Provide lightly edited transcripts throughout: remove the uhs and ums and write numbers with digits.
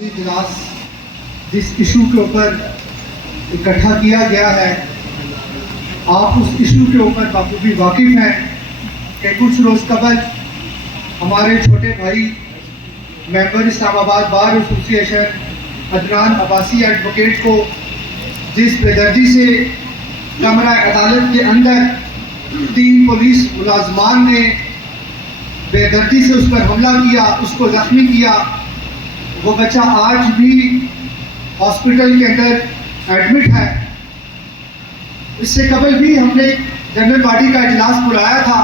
इजलास जिस इशू के ऊपर इकट्ठा किया गया है, आप उस इशू के ऊपर बखूबी वाकिफ़ हैं कि कुछ रोज़ कबल हमारे छोटे भाई member Islamabad bar association Adnan Abbasi advocate को जिस बेदर्दी से कमरा अदालत के अंदर 3 पुलिस मुलाजमान ने बेदर्दी से उस पर हमला किया, उसको जख्मी किया, वो बच्चा आज भी हॉस्पिटल के अंदर एडमिट है। इससे कबल भी हमने जनरल बॉडी का इजलास बुलाया था।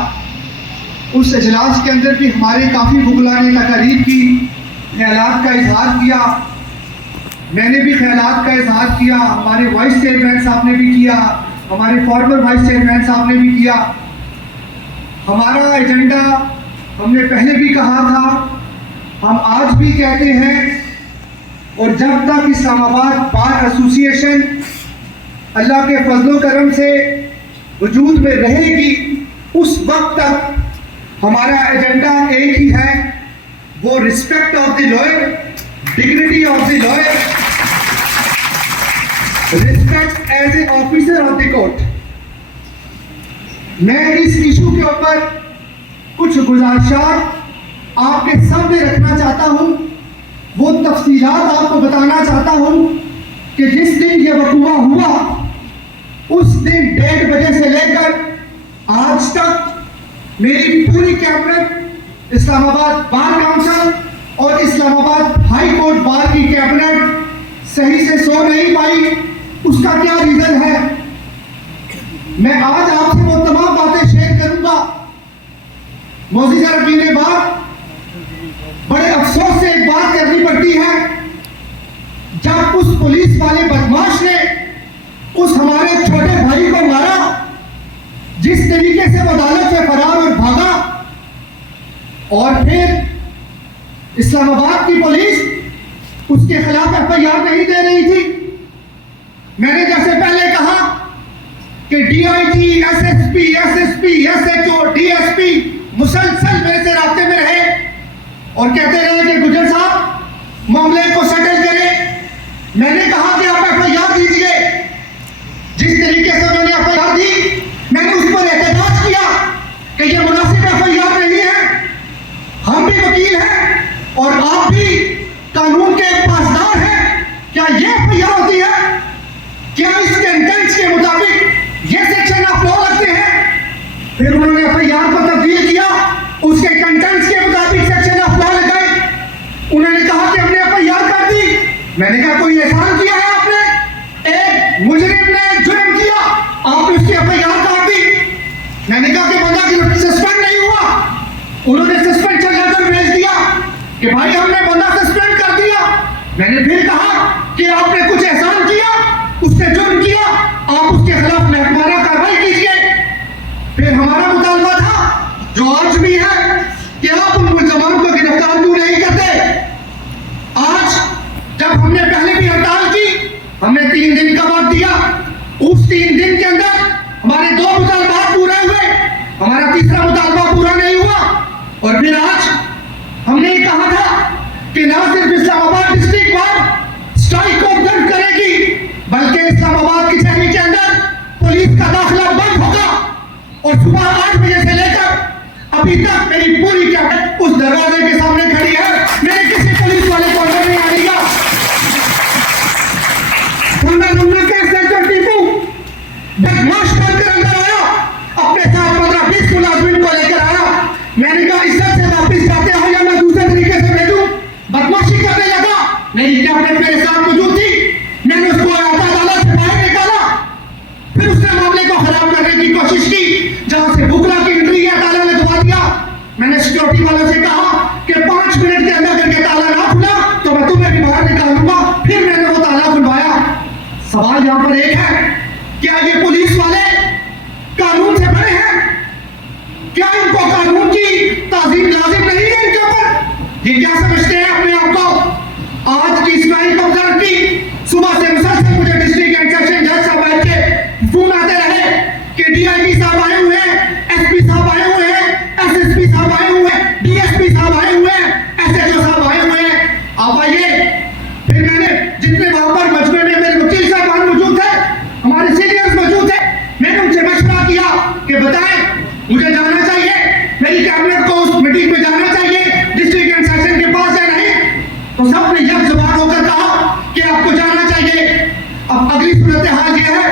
उस इजलास के अंदर भी हमारे काफ़ी बुगलाने तकारीर की, ख्यालात का इजहार किया। मैंने भी ख्यालात का इजहार किया, हमारे वाइस चेयरमैन साहब ने भी किया, हमारे फॉर्मर वाइस चेयरमैन साहब ने भी किया। हमारा एजेंडा हमने पहले भी कहा था, हम आज भी कहते हैं, और जब तक इस्लामाबाद बार एसोसिएशन अल्लाह के फजलो करम से वजूद में रहेगी, उस वक्त तक हमारा एजेंडा एक ही है, वो respect of the lawyer, dignity of the lawyer, respect as a officer of the court. मैं इस इशू के ऊपर कुछ गुजारिशात आपके सामने रखना चाहता हूं, वो तफसीलात आपको बताना चाहता हूं कि जिस दिन ये वक़ुआ हुआ उस दिन 1:30 बजे से लेकर आज तक मेरी पूरी कैबिनेट, इस्लामाबाद बार काउंसिल और इस्लामाबाद हाई कोर्ट बार की कैबिनेट सही से सो नहीं पाई। उसका क्या रीजन है, मैं आज आपसे वो तमाम बातें शेयर करूंगा। मोअज़्ज़िज़ अरकान बार, बड़े अफसोस से एक बात करनी पड़ती है, जब उस पुलिस वाले बदमाश ने उस हमारे छोटे भाई को मारा, जिस तरीके से वो अदालत से फरार और भागा, और फिर इस्लामाबाद की पुलिस उसके खिलाफ एफआईआर नहीं दे रही थी। मैंने जैसे पहले कहा कि DIG, SSP, SSP, SHO, DSP मुसलसल मेरे से रास्ते में रहे और कहते रहे कि गुजर साहब मामले को सेटल करें। मैंने कहा कि आप एफआईआर दीजिए। जिस तरीके से उन्होंने एफआईआर दी, मैंने उस पर एहतजाज किया कि यह मुनासिब एफआईआर नहीं है। हम भी वकील हैं और आप भी कानून के पासदार हैं। क्या यह एफआईआर होती है? क्या इस कंटेंट्स के मुताबिक यह सेक्शन आप लॉ लगते हैं? फिर उन्होंने एफआईआर को तब्दील किया, उसके कंटेंट्स के मुताबिक सेक्शन ऑफ लॉ लगाए। उन्होंने कहा कि हमने एफआईआर कर दी। मैंने कहा कोई एहसान किया है आपने? एक मुजरिम ने जुर्म किया, आपने उसकी एफआईआर कर दी। मैंने कहा कि बंदा सस्पेंड नहीं हुआ। उन्होंने सस्पेंड चलाकर भेज दिया कि भाई हमने बंदा सस्पेंड कर दिया। मैंने फिर कहा कि आपने कुछ एहसान किया, उसने जुर्म किया, आप उसके खिलाफ महकमाना कार्रवाई कीजिए। फिर हमारा मुतालबा था, जो आज भी है, कि आप उन मुलजमान को गिरफ्तार क्यों नहीं करते? आज जब हमने पहले भी हड़ताल की, हमने 3 दिन का वक्त दिया। उस 3 दिन के अंदर हमारे 2 मुतालबात पूरे हुए, हमारा तीसरा मुतालबा पूरा नहीं हुआ। और फिर आज हमने कहा था कि ना सिर्फ इस्लामाबाद डिस्ट्रिक्ट बार स्ट्राइक को दर्ज करेगी, बल्कि इस्लामाबाद की शहरी के अंदर पुलिस का दाखिला बंद होगा। और सुबह 8 बजे से लेकर अभी तक मेरी पूरी कैबिनेट उस दरवाजे के सामने खड़ी है। मैंने किसी पुलिस वाले को अंदर नहीं आने दिया। टीपू बदमाश बनकर अंदर आया, अपने साथ 15-20 मुलाजिम को लेकर आया। मैंने कहा इज्जत से वापस जाते हो या मैं दूसरे तरीके से भेजूं? बदमाशी करने लगा। मेरी कैबिनेट मेरे साथ मौजूद थी। मैंने उसको अदालत से बाहर निकाला। फिर उसने मामले को खराब करने की कोशिश की। जहां से बुकला की एंट्री है, ताला लगवा दिया। मैंने सिक्योरिटी वालों से कहा कि 5 मिनट के अंदर करके ताला ना खुला तो मैं तुम्हें भी बाहर निकालूंगा। फिर मैंने वो ताला खुलवाया। सवाल यहां पर एक है, क्या ये पुलिस वाले कानून से बड़े हैं? क्या इनको कानून की ताज़ीम लाजिम नहीं है इनके ऊपर? ये क्या समझते हैं अपने आप को? आज की इस्लामी कब्जा की सुबह से मुसलसल मुझे डिस्ट्रिक्ट एंड सेशन जज साहब बैठ के फोन आते रहे कि डीआईजी साहब आए हुए हैं, एसपी साहब आए हुए हैं, एसएसपी साहब आए हुए हैं, डीएसपी साहब आए हुए हैं, एसएचओ साहब आए हुए हैं। आप आइए, सब ने एक जुबान होकर कहा कि आपको जाना चाहिए। अब अगली सूरत हाल यह है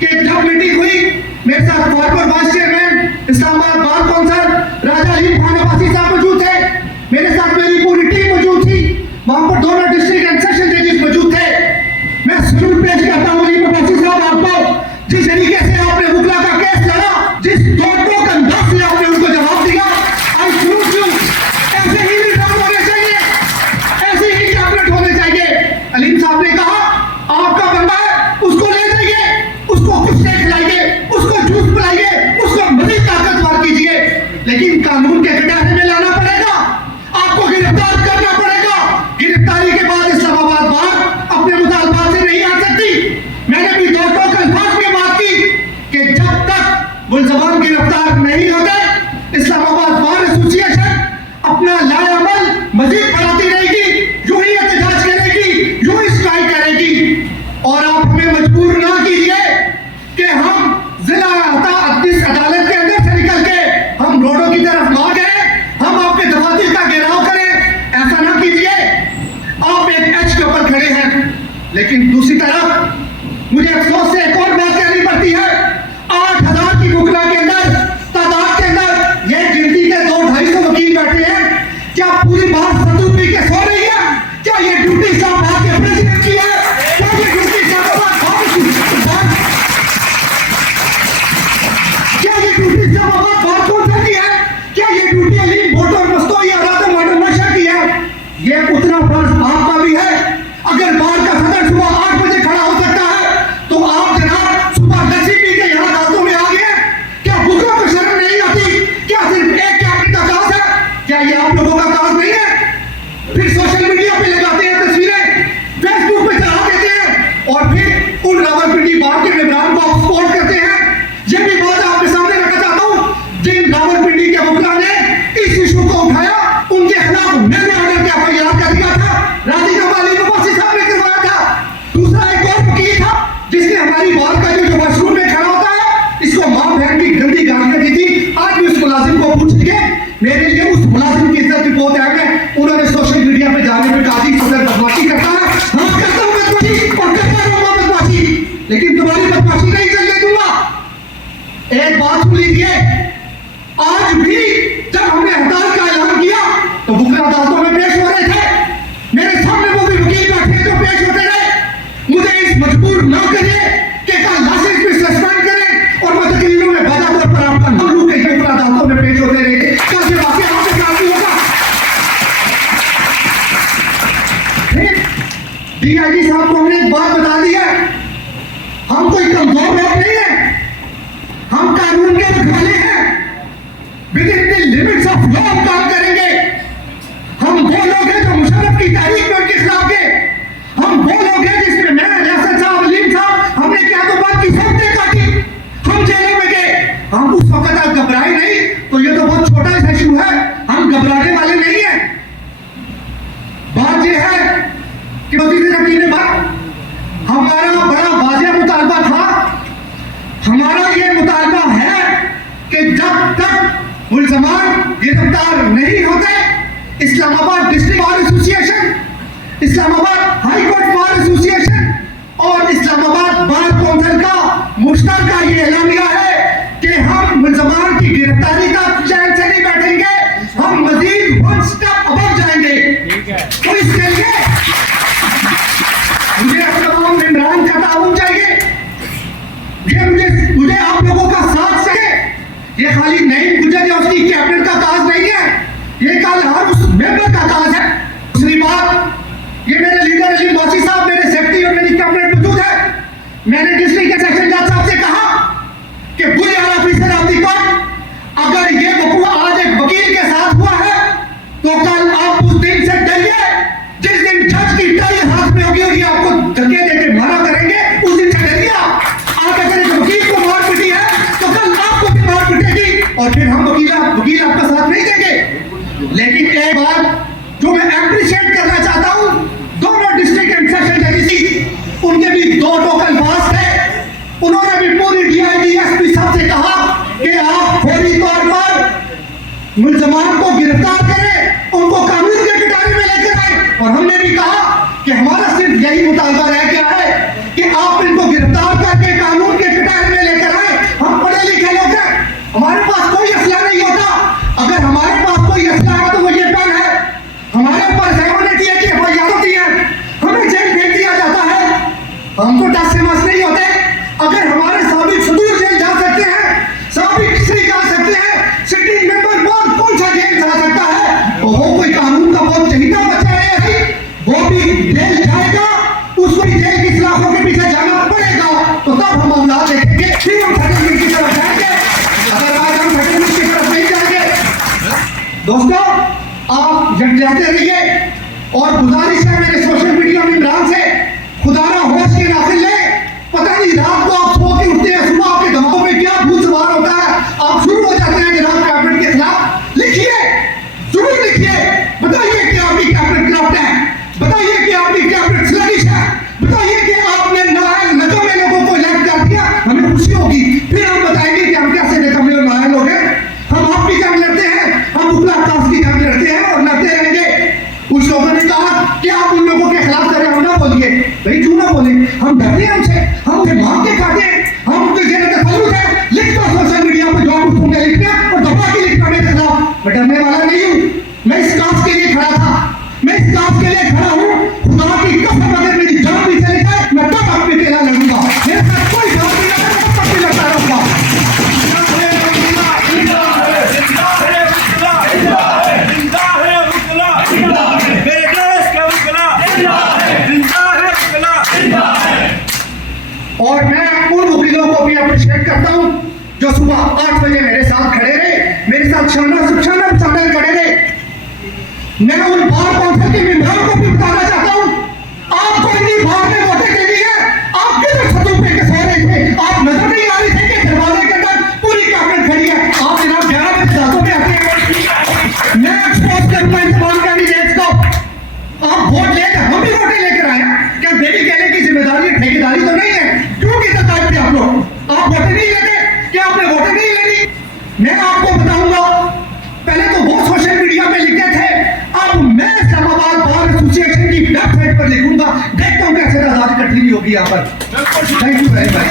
कि जब मीटिंग हुई, मेरे साथ former vice chairman Islamabad bar council Raja Aleem Khan Abbasi साहब मौजूद थे, मेरे साथ मेरी पूरी टीम मौजूद थी, वहां पर दोनों डिस्ट्रिक्ट एंड सेशन जजेस मौजूद थे। मैं सलूट पेश करता हूं अलीम अब्बासी साहब आपको, जिस तरीके से आपने मुगला का केस लड़ा, जिस दौड़ों का अंदाज से आपने उनको जवाब दिया, आई सलूट यू। ऐसे ही निजाम होने चाहिए, ऐसे ही कैबिनेट होने चाहिए। अलीम साहब ने कहा आपका बंदा है, उसको ले जाइए, उसको कुछ नहीं खिलाइए, उसको जूस पिलाइए, उसको मजीद ताकतवर कीजिए, लेकिन कानून के कटारे में लाना पड़ेगा, आपको गिरफ्तार करना पड़ेगा। गिरफ्तारी के बाद इस्लामाबाद बार अपने मुतालबात से नहीं आ सकती। मैंने भी दो टोकन फांस में बात की कि जब तक मुलजमान गिरफ्तार नहीं होते, इस्लामाबाद बार एसोसिएशन अपना लाएअमल मजीद बढ़ाती रहेगी, यूं ही एहतजाज करेगी, यूं ही स्ट्राइक करेगी। और आप हमें मजबूर ना कीजिए कि हम जिला अदालत के अंदर से निकल के हम रोडों की तरफ ना गए, हम आपके दफातर का घेराव करें, ऐसा ना कीजिए। आप एक एच के ऊपर खड़े हैं, लेकिन दूसरी तरफ मुझे अफसोस से एक और बात कहनी पड़ती है। 8,000 की मुगला के अंदर तादाद के अंदर ये गिनती के 200-250 वकील बैठे हैं। क्या पूरी बात सतू पी के सो रही है? क्या ये ड्यूटी इस्लामाबाद के प्रेसिडेंट की है? क्या ये ड्यूटी इस्लामाबाद बार कौंसिल की है? क्या ये ड्यूटी अलीम भुट्टो और मस्तोई आराधन मॉडर्न माशा की है? ये उतना फर्ज आपका भी है। अगर बार का सदर सुबह 8 बजे खड़ा हो सकता है, तो आप जनाब सुबह 10 पी के यहाँ दांतों में आ गए। क्या बुजुर्गों को शर्म नहीं आती? क्या सिर्फ एक कैबिनेट का काज है? क्या ये आप लोगों का काज नहीं है? फिर सोशल मीडिया पे लगाते हैं तस्वीरें, फेसबुक पे चढ़ा देते हैं और फिर उन रावलपिंडी बार के मेंबरान को सपोर्ट करते हैं। ये भी बात आपके सामने रखना चाहता हूँ, जिन रावलपिंडी के मुखिया ने इस इशू को उठाया, उनके खिलाफ मैंने ऑर्डर के एफआईआर कर दिया था, राजीनामा अलीम अब्बासी साहब ने करवाया था। दूसरा एक और वकील था जिसने हमारी बात का जो मशरूम में खड़ा होता है, इसको मां बहन की गंदी गालियां दी थी। आज भी उस मुलाजिम को पूछ लीजिए, मेरे लिए उस मुलाजिम की इज्जत की बहुत अहम है। उन्होंने सोशल मीडिया पे जाने में कहा जी सदर बदमाशी करता है, हाँ करता हूं बदमाशी और करता रहूंगा बदमाशी, लेकिन तुम्हारी बदमाशी नहीं चलने दूंगा। एक बात सुन लीजिए, आज भी जब हमने हड़ताल का ऐलान किया तो बुकरा अदालतों में पेश हो रहे थे, मेरे सामने वो भी वकील बैठे जो पेश होते रहे। मुझे इस मजबूर ना करिए कि कल लाइसेंस भी सस्पेंड करें और मैं तकरीरों में बाधा तौर पर आपका नाम लूं कि बुकरा अदालतों में पेश होते रहे। कल ये वाकई आपके साथ भी होगा। डीआईजी साहब को हमने एक बात बता दी है, हम कोई कमजोर लोग नहीं है, हम कानून के रखवाले हैं, with in the limits of law काम करेंगे। हम वो लोग हैं जो मुशर्रफ की तारीख में उनके खिलाफ गए, हम वो लोग हैं जिसमें मैं रियासत साहब अलीम साहब हमने क्या तो बात की, सबने काटी, हम जेलों में गए। हम उस वक्त आप घबराए नहीं, तो ये तो बहुत छोटा सा इशू है, हम घबराने वाले नहीं है। बात यह है कि हमारा बड़ा वाज़ेह मुतालबा था, हमारा ये मुतालबा है कि जब तक मुल्ज़मान गिरफ्तार नहीं होते, Islamabad district bar association, Islamabad high court bar association और इस्लामाबाद बार कौंसिल का मुश्तरका ये एलानिया है कि हम मुल्ज़मान की गिरफ्तारी का चैन से नहीं बैठेंगे, हम मजीद वन स्टेप अबव जाएंगे। तो इसके लिए मुझे तमाम मेंबरान का ताउन चाहिए, मुझे आप लोगों का साथ चाहिए। ये खाली नई गुजर या उसकी कैबिनेट का काज नहीं है, ये कल हर उस मेंबर का काज है। दूसरी बात, ये मेरे लीडर अलीम अब्बासी साहब, मेरे सेक्रेटरी और मेरी कैबिनेट मौजूद है। मैंने डिस्ट्रिक्ट के सेक्शन जज साहब से कहा कि बुनियाद ऑफिसर ऑफ द कोर्ट, अगर ये वकूआ आज एक वकील के साथ हुआ है, तो कल आप उस दिन से डरिए जिस दिन जज की टाई हाथ में होगी और ये आपको धक्के देके मारा करेंगे, उस दिन से डरिए। आप अगर एक वकील को मार पिटी है, तो कल आपको भी मार पिटेगी और फिर हम वकील आपका साथ नहीं देंगे। लेकिन एक बात जो मैं एप्रिशिएट करना चाहता हूं, दोनों डिस्ट्रिक्ट एंड सेशन जजेस, उनके भी 2 टोकन पास थे, उन्होंने भी पूरी डीआईजी एसपी साहब से कहा कि आप फौरी तौर पर मुल्ज़मान को गिरफ्तार करें, उनको कानून के कटारे में लेकर आए। और हमने भी कहा कि हमारा सिर्फ यही मुतालबा रह गया है कि आप इनको गिरफ्तार करके कानून के कटहरे में लेकर आए। हम पढ़े लिखे लोग हैं, हमारे पास कोई असला नहीं होता। अगर हमारे पास कोई असला है तो वो ये पेन है। हमारे ऊपर जमानत है कि एफआईआर होती है, हमें जेल भेज दिया जाता है। हम तो टस से मस नहीं होते। अगर हमारे साबिक सदूर जेल जा सकते हैं, साबिक श्री जा सकते हैं, सिटिंग मेंबर कौन सा जेल जा सकता है, तो वो कोई कानून का बहुत चहीता बच्चा है, वो भी जेल जाएगा, उसको भी जेल की सलाखों के पीछे जाना पड़ेगा। तो तब हम मामला देखेंगे, फिर हम सेटलमेंट की तरफ जाएंगे। अगर आज हम सेटलमेंट की तरफ नहीं जाएंगे, दोस्तों आप रहते रहिए। और गुजारिश है मेरे सोशल मीडिया में इमरान से, खुदा ना होश के नाखिल ले। पता नहीं रात को आप सो के उठते हैं, सुबह आपके दिमाग में क्या भूत सवार होता है, आप शुरू हो जाते हैं जनाब कैबिनेट के खिलाफ। लिखिए, जरूर लिखिए, बताइए कि आपकी कैबिनेट करप्ट है, बताइए कि आपकी कैबिनेट स्लगिश है, बताइए कि आपने नायल नजों में लोगों को इलेक्ट कर दिया, हमें खुशी होगी। फिर हम बताएंगे कि हम कैसे निकम्मे और नायल हो गए। हम आपकी जंग लड़ते हैं, हम उपला कास्ट की जंग लड़ते हैं और लड़ते रहेंगे। कुछ लोगों ने कहा कि आप उन लोगों के खिलाफ करें, हम ना बोलिए। भाई क्यों ना बोले, हम डरते हैं हमसे, हम उसे मांग के खाते हैं, हम उनके जेल का तसल्लुस है। लिखता सोशल मीडिया पर जो कुछ तुमने लिखना और दबा के लिखना मेरे खिलाफ। मैं डरने वाला नहीं हूँ, मैं इस काज के लिए खड़ा था, मैं इस काज के लिए खड़ा हूँ। खुदा की कसम अगर मेरी जान भी चली जाए मैं तब अपने तेरा लड़ूंगा। मेरे साथ कोई जान नहीं लगा, मैं तब भी लड़ता रहूंगा। और मैं उन वकीलों को भी अप्रिशिएट करता हूं जो सुबह 8 बजे मेरे साथ खड़े रहे, मेरे साथ शाना खड़े रहे। मैं उन बार काउंसिल के मेंबरों को भी बताना चाहता हूं, आपको इतनी बार में वोटें देनी है, आप किधर छतों पे सो रहे थे, आप नजर नहीं आ रहे थे कि दरवाजे के अंदर पूरी कैबिनेट खड़ी है। आप जनाब 11 बजे दांतों पे आते हैं। मैं एक्सपोज करूंगा इन तमाम कैंडिडेट्स को। आप वोट लेकर, हम भी वोटें लेकर आए हैं, क्या मेरी कहने की जिम्मेदारी ठेकेदारी तो नहीं है? क्यों की सरकार पे आप लोग आप वोटें नहीं लेते? क्या आपने वोटें नहीं लेनी? मैं आपको बताऊंगा, पहले तो वो सोशल मीडिया पे लिखते थे, अब मैं इस्लामाबाद बार एसोसिएशन की वेबसाइट पर लिखूंगा। देखता हूं कैसे आजादी इकट्ठी होगी यहाँ पर। Thank you very much.